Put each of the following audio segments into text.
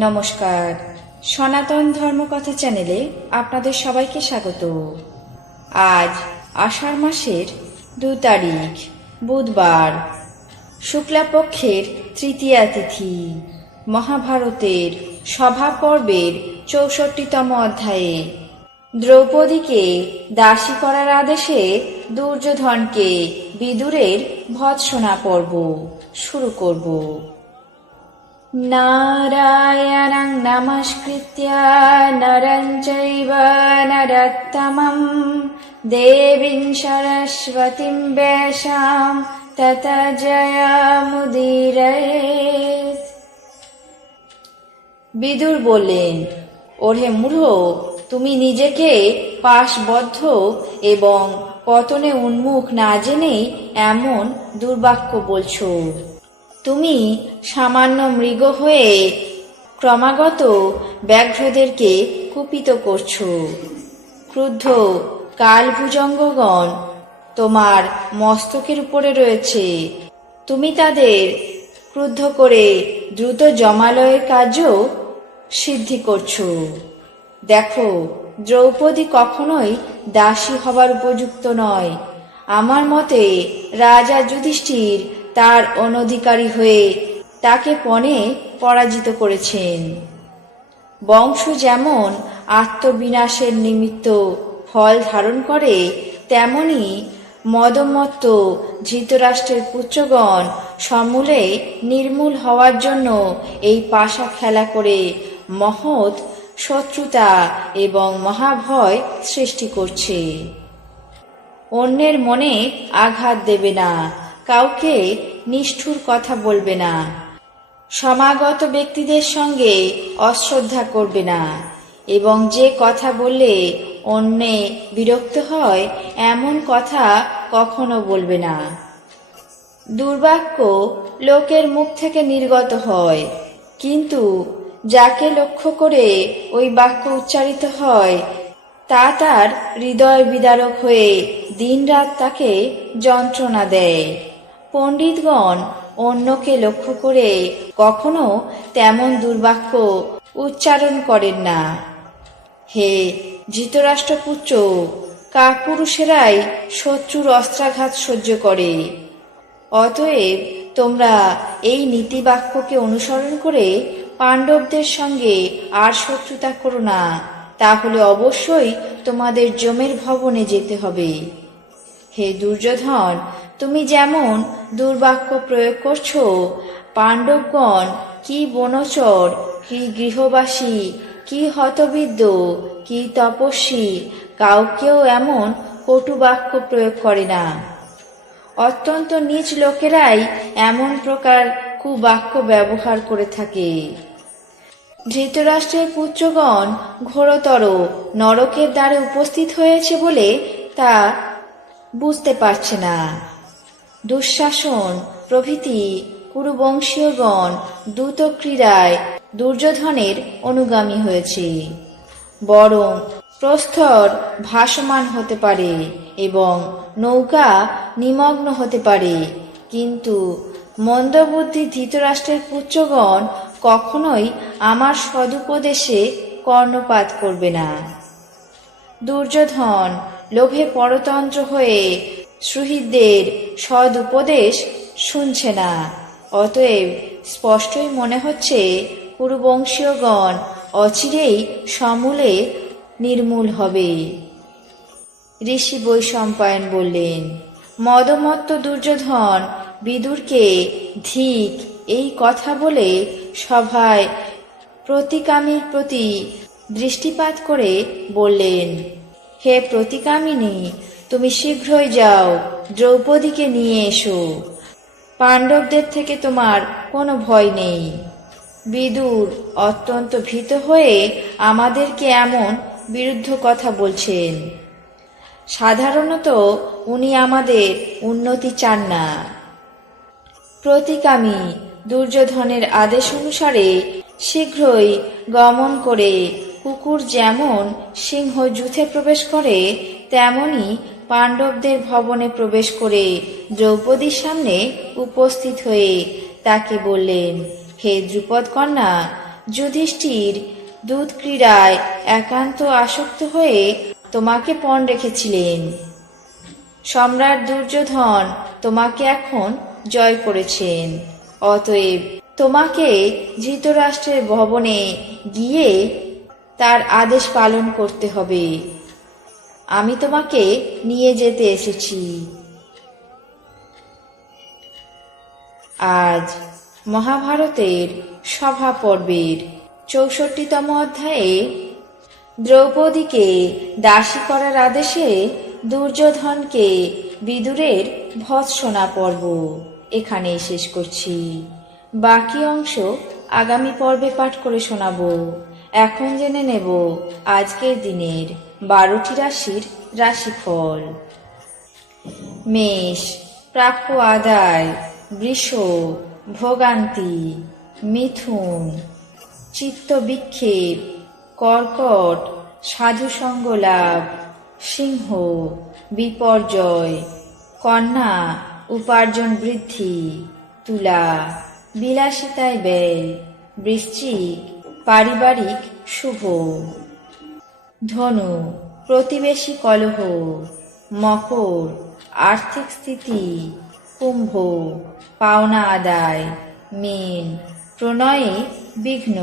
নমস্কার, সনাতন ধর্মকথা চ্যানেলে আপনাদের সবাইকে স্বাগত। আজ আষাঢ় মাসের 2 তারিখ বুধবার, শুক্লাপক্ষের তৃতীয়া তিথি। মহাভারতের সভা পর্বের 64তম অধ্যায়ে দ্রৌপদীকে দাসী করার আদেশে দুর্যোধনকে বিদুরের ভৎসনা পর্ব শুরু করব। নারায়ণং নমস্কৃত্য নরং চৈব নরোত্তমং দেবীং সরস্বতীং ব্যাসাং ততো জয়মুদীরয়েৎ। বিদুর বললেন, ওরে মূঢ়, তুমি নিজেকে পাশবদ্ধ এবং পতনে উন্মুখ না জেনেই এমন দুর্বাক্য বলছো। তুমি সামান্য মৃগ হয়ে ক্রমাগত ব্যাঘ্রদেরকে কুপিত করছো। ক্রুদ্ধ কালভুজঙ্গগণ তোমার মস্তকের উপরে রয়েছে। তুমি তাদের ক্রুদ্ধ করে দ্রুত জমালয়ের কাজও সিদ্ধি করছো। দেখো, দ্রৌপদী কখনোই দাসী হবার উপযুক্ত নয়। আমার মতে রাজা যুধিষ্ঠির তার অনধিকারী হয়ে তাকে পণে পরাজিত করেছেন। বংশ যেমন আত্মবিনাশের নিমিত্ত ফল ধারণ করে, তেমনি মদমত্ত ধৃতরাষ্ট্রের পুত্রগণ সমূলে নির্মূল হওয়ার জন্য এই পাশা খেলা করে মহৎ শত্রুতা এবং মহাভয় সৃষ্টি করছে। অন্যের মনে আঘাত দেবে না, কাউকে নিষ্ঠুর কথা বলবে না, সমাগত ব্যক্তিদের সঙ্গে অশ্রদ্ধা করবে না, এবং যে কথা বললে অন্যে বিরক্ত হয় এমন কথা কখনো বলবে না। দুর্বাক্য লোকের মুখ থেকে নির্গত হয়, কিন্তু যাকে লক্ষ্য করে ওই বাক্য উচ্চারিত হয় তা তার হৃদয় বিদারক হয়ে দিনরাত তাকে যন্ত্রণা দেয়। পণ্ডিতগণ অন্যকে লক্ষ্য করে কখনো তেমন দুর্বাক্য উচ্চারণ করেন না। হে ধৃতরাষ্ট্রপুত্র, কাপুরুষেরাই শত্রুর অস্ত্রাঘাত সহ্য করে। অতএব তোমরা এই নীতিবাক্যকে অনুসরণ করে পাণ্ডবদের সঙ্গে আর শত্রুতা করো না, তাহলে অবশ্যই তোমাদের যমের ভবনে যেতে হবে। হে দুর্যোধন, তুমি যেমন দুর্বাক্য প্রয়োগ করছো, পাণ্ডবগণ কি বনচর, কি গৃহবাসী, কি হতবিদ্য, কি তপস্বী, কাউকেও এমন কটুবাক্য প্রয়োগ করে না। অত্যন্ত নীচ লোকেরাই এমন প্রকার কুবাক্য ব্যবহার করে থাকে। ধৃতরাষ্ট্রের পুত্রগণ ঘোরতর নরকের দ্বারে উপস্থিত হয়েছে বলে তা বুঝতে পারছে না। দুঃশাসন প্রভৃতি কুরুবংশীয়গণ দ্রুত ক্রীড়ায় দুর্যোধনের অনুগামী হয়েছে। বরং প্রস্তর ভাসমান হতে পারে এবং নৌকা নিমগ্ন হতে পারে, কিন্তু মন্দবুদ্ধি ধৃতরাষ্ট্রের পুত্রগণ কখনোই আমার সদুপদেশে কর্ণপাত করবে না। দুর্যোধন লোভে পরতন্ত্র হয়ে সুহৃদদের সদুপদেশ শুনছে না। অতএব স্পষ্টই মনে হচ্ছে কুরুবংশীয়গণ অচিরেই সমূলে নির্মূল হবে। ঋষি বৈশম্পায়ন বললেন, মদমত্ত দুর্যোধন বিদুরকে ধিক এই কথা বলে সভায় প্রতিকামীর প্রতি দৃষ্টিপাত করে বললেন, হে প্রতিকামিনী, তুমি শীঘ্রই যাও, দ্রৌপদীকে নিয়ে এসো। পাণ্ডবদের থেকে তোমার কোনো ভয় নেই। বিদুর অত্যন্ত ভীত হয়ে আমাদেরকে এমন বিরুদ্ধ কথা বলছেন। সাধারণত উনি আমাদের উন্নতি চান না। প্রতিকামী দুর্যোধনের আদেশ অনুসারে শীঘ্রই গমন করে কুকুর যেমন সিংহ যুথে প্রবেশ করে, তেমনি পাণ্ডবদের ভবনে প্রবেশ করে দ্রৌপদীর সামনে উপস্থিত হয়ে তাকে বললেন, হে দ্রুপদ কন্যা, যুধিষ্ঠির দুধ ক্রীড়ায় একান্ত আসক্ত হয়ে তোমাকে পণ রেখেছিলেন। সম্রাট দুর্যোধন তোমাকে এখন জয় করেছেন, অতএব তোমাকে ধৃতরাষ্ট্রের ভবনে গিয়ে তার আদেশ পালন করতে হবে। আমি তোমাকে নিয়ে যেতে এসেছি। আজ মহাভারতের সভা পর্বের ৬৪তম অধ্যায়ে দ্রৌপদীকে দাসী করার আদেশে দুর্যোধনকে বিদুরের ভৎসনা পর্ব এখানেই শেষ করছি। বাকি অংশ আগামী পর্বে পাঠ করে শোনাবো। এখন জেনে নেব আজকের দিনের 12টি রাশির রাশিফল। মেষ প্রাপ্য আদায়, বৃষ ভোগান্তি, মিথুন চিত্ত বিক্ষেপ, কর্কট সাধুসঙ্গ লাভ, সিংহ বিপর্যয়, কন্যা উপার্জন বৃদ্ধি, তুলা বিলাসিতায় ব্যয়, বৃশ্চিক পারিবারিক শুভ, ধনু প্রতিবেশী কলহ, মকর আর্থিক স্থিতি, কুম্ভ পাওনা আদায়, মীন প্রণয়ে বিঘ্ন।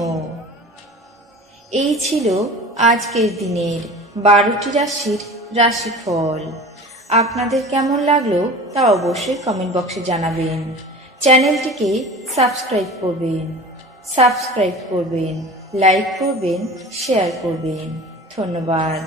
এই ছিল আজকের দিনের 12টি রাশির রাশিফল। আপনাদের কেমন লাগলো তা অবশ্যই কমেন্ট বক্সে জানাবেন। চ্যানেলটিকে সাবস্ক্রাইব করবেন, লাইক করবেন, শেয়ার করবেন। ধন্যবাদ।